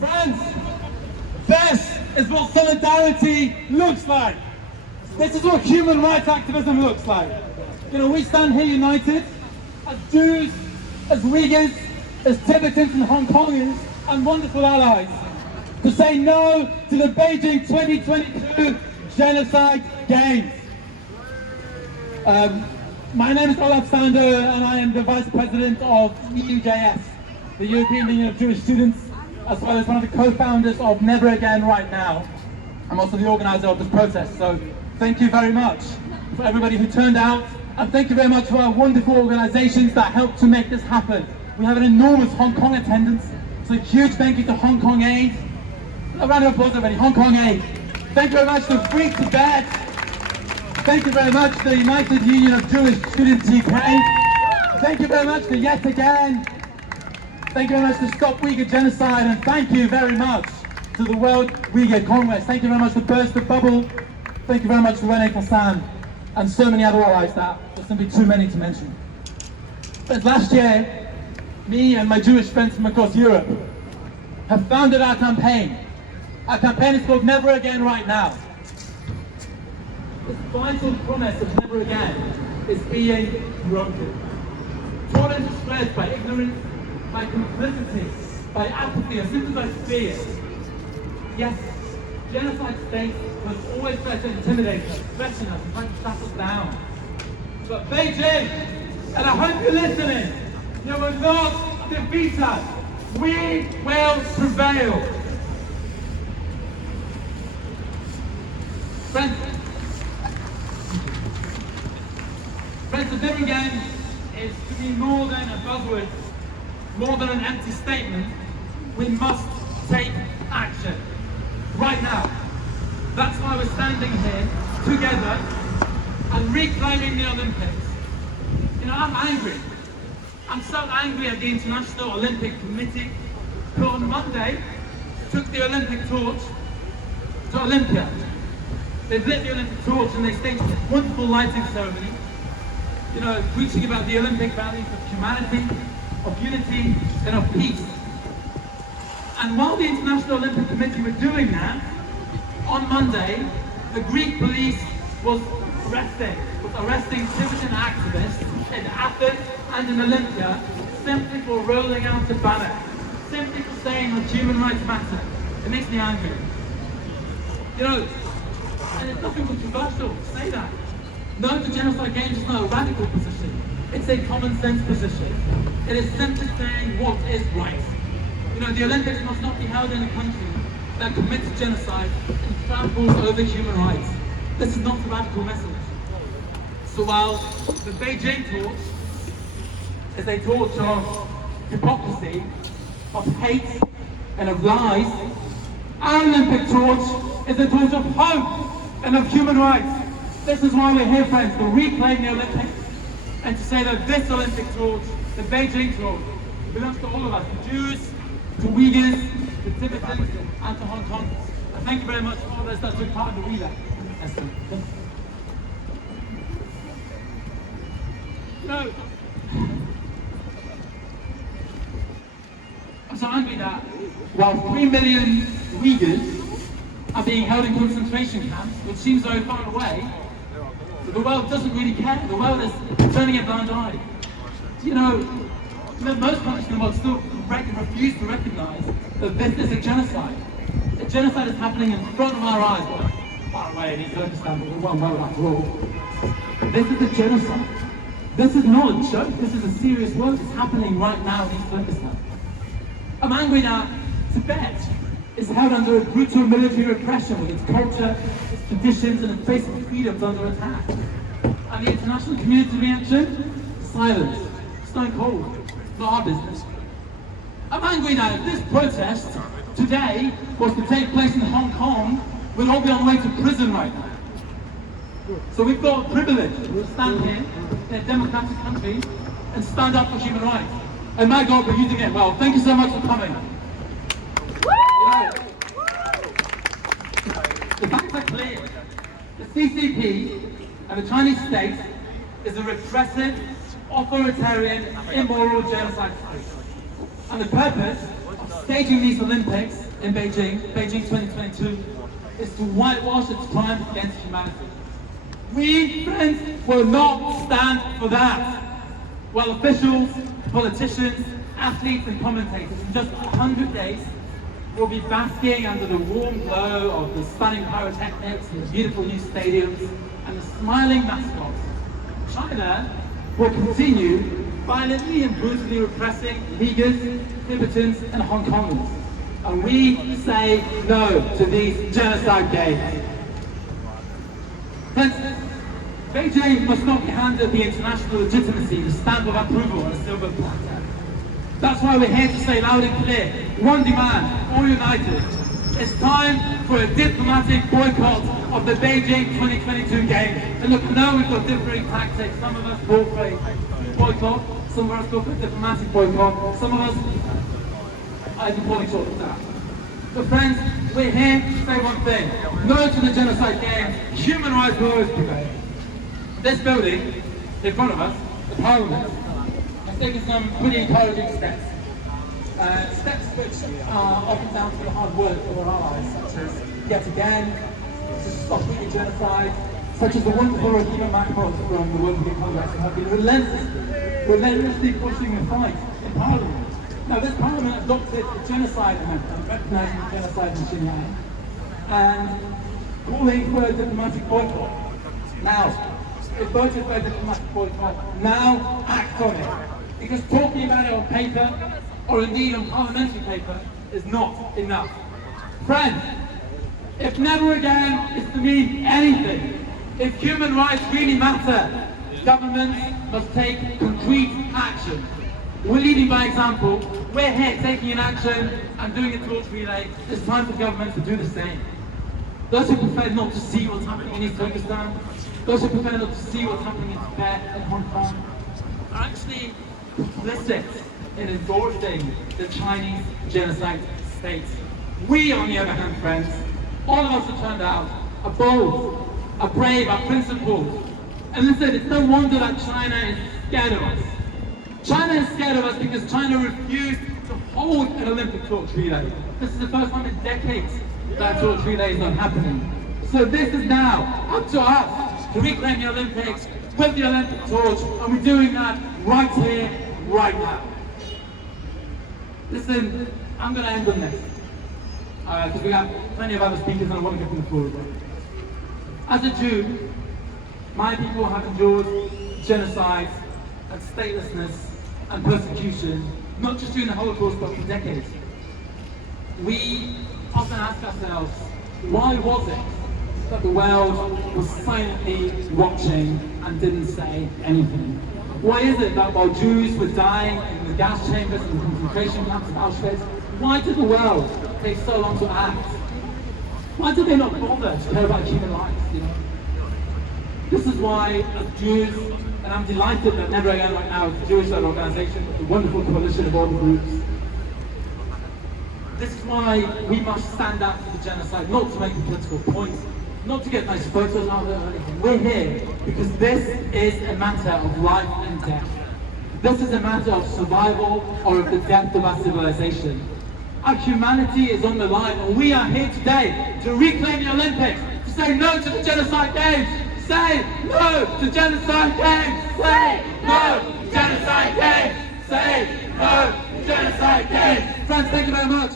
Friends, this is what solidarity looks like. This is what human rights activism looks like. You know, we stand here united as Jews, as Uyghurs, as Tibetans and Hong Kongers, and wonderful allies, to say no to the Beijing 2022 genocide games. My name is Olaf Stando, and I am the Vice President of EUJS, the European Union of Jewish Students, as well as one of the co-founders of Never Again Right Now. I'm also the organizer of this protest, so thank you very much for everybody who turned out, and thank you very much for our wonderful organizations that helped to make this happen. We have an enormous Hong Kong attendance, so a huge thank you to Hong Kong Aid. A round of applause everybody, Hong Kong Aid. Thank you very much to Free Tibet. Thank you very much to the United Union of Jewish Students UK. Thank you very much to Yet Again. Thank you very much to Stop Uyghur Genocide, and thank you very much to the World Uyghur Congress. Thank you very much to Burst the Bubble. Thank you very much to Rene Kassan, and so many other allies that there's simply too many to mention. But last year, me and my Jewish friends from across Europe have founded our campaign. Our campaign is called Never Again Right Now. This vital promise of never again is being broken. Torn into shreds by ignorance, by complicity, by apathy, or simply by fear. Yes, genocide states have always tried to intimidate us, threaten us, and try to shut us down. But Beijing, and I hope you're listening, you will not defeat us. We will prevail. Friends, the Never Again is to be more than a buzzword, more than an empty statement. We must take action right now. That's why we're standing here together and reclaiming the Olympics. You know, I'm angry. I'm so angry at the International Olympic Committee, who on Monday took the Olympic torch to Olympia. They've lit the Olympic torch and they staged a wonderful lighting ceremony, you know, preaching about the Olympic values of humanity, of unity, and of peace. And while the International Olympic Committee were doing that, on Monday, the Greek police was arresting Tibetan activists in Athens and in Olympia simply for rolling out a banner, simply for saying that human rights matter. It makes me angry. You know, and it's nothing controversial to say that. No to genocide games is not a radical position. It's a common sense position. It is simply saying what is right. You know, the Olympics must not be held in a country that commits genocide and tramples over human rights. This is not a radical message. So while the Beijing torch is a torch of hypocrisy, of hate, and of lies, our Olympic torch is a torch of hope and of human rights. This is why we're here, friends, to reclaim the Olympics and to say that this Olympic torch, the Beijing torch, belongs to all of us, to Jews, to Uyghurs, to Tibetans, and to Hong Kongers. And thank you very much for all those that took part in the relay. You know, I'm so angry that while 3 million Uyghurs are being held in concentration camps, which seems very far away, but the world doesn't really care. The world is turning a blind eye. You know, most countries in the world still refuse to recognize that this is a genocide. A genocide is happening in front of our eyes. Well, far away, and you understand, but we're one world after all. This is a genocide. This is not a joke. This is a serious work. It's happening right now in East Turkestan. I'm angry that Tibet is held under a brutal military repression with its culture, its traditions, and its basic freedoms under attack. And the international community reaction? Silence. Stone cold. Not our business. I'm angry that if this protest today was to take place in Hong Kong, we'd all be on the way to prison right now. So we've got privilege to stand here in a democratic country and stand up for human rights. And my God, we're using it well. Thank you so much for coming. The facts are clear. The CCP and the Chinese state is a repressive, authoritarian, immoral genocide state. And the purpose of staging these Olympics in Beijing 2022, is to whitewash its crimes against humanity. We, friends, will not stand for that. While officials, politicians, athletes and commentators in just 100 days will be basking under the warm glow of the stunning pyrotechnics and the beautiful new stadiums and the smiling mascots, China will continue violently and brutally repressing Uyghurs, Tibetans and Hong Kongers. And we say no to these genocide games. Friends, Beijing must not be handed the international legitimacy, the stamp of approval on a silver platter. That's why we're here to say loud and clear, one demand, all united. It's time for a diplomatic boycott of the Beijing 2022 Games. And look, I know we've got differing tactics. Some of us call for a boycott, some of us call for a diplomatic boycott, some of us are calling short of that. But friends, we're here to say one thing. No to the genocide games. Human rights will always prevail. This building, in front of us, the Parliament, has taken some pretty encouraging steps. Steps which are often down to the hard work of our allies, such as, yet again, to stop Uyghur genocide, such as the wonderful Regina Macron from the World League Congress, who have been relentlessly pushing the fight in Parliament. Now, this Parliament adopted the genocide amendment, recognising the genocide in Xinjiang, and calling for a diplomatic boycott. Now, it voted for a diplomatic boycott. Now, act on it. Because talking about it on paper, or indeed on parliamentary paper, is not enough. Friends, if never again is to mean anything, if human rights really matter, governments must take concrete action. We're leading by example. We're here taking an action and doing a torch relay. It's time for governments to do the same. Those who prefer not to see what's happening in East Turkestan, those who prefer not to see what's happening in Tibet and Hong Kong, are actually complicit in endorsing the Chinese genocide state. We, on the other hand, friends, all of us have turned out, are bold, are brave, are principled. And listen, it's no wonder that China is scared of us. China is scared of us because China refused to hold an Olympic torch relay. This is the first time in decades that torch relay is not happening. So this is now up to us to reclaim the Olympics with the Olympic torch, and we're doing that right here, right now. Listen, I'm going to end on this, because we have plenty of other speakers and I want to give them the floor as well. As a Jew, my people have endured genocide and statelessness and persecution, not just during the Holocaust, but for decades. We often ask ourselves, why was it that the world was silently watching and didn't say anything? Why is it that while Jews were dying in the gas chambers and the concentration camps of Auschwitz, why did the world take so long to act? Why did they not bother to care about human rights, you know? This is why, as Jews, and I'm delighted that Never Again right now is a Jewish-led organization with a wonderful coalition of all the groups. This is why we must stand up for the genocide, not to make a political point, not to get nice photos out of it or anything. We're here because this is a matter of life and death. This is a matter of survival or of the death of our civilization. Our humanity is on the line, and we are here today to reclaim the Olympics, to say no to the genocide games, say no to genocide games, say no to genocide games, say no to genocide games. Friends, thank you very much.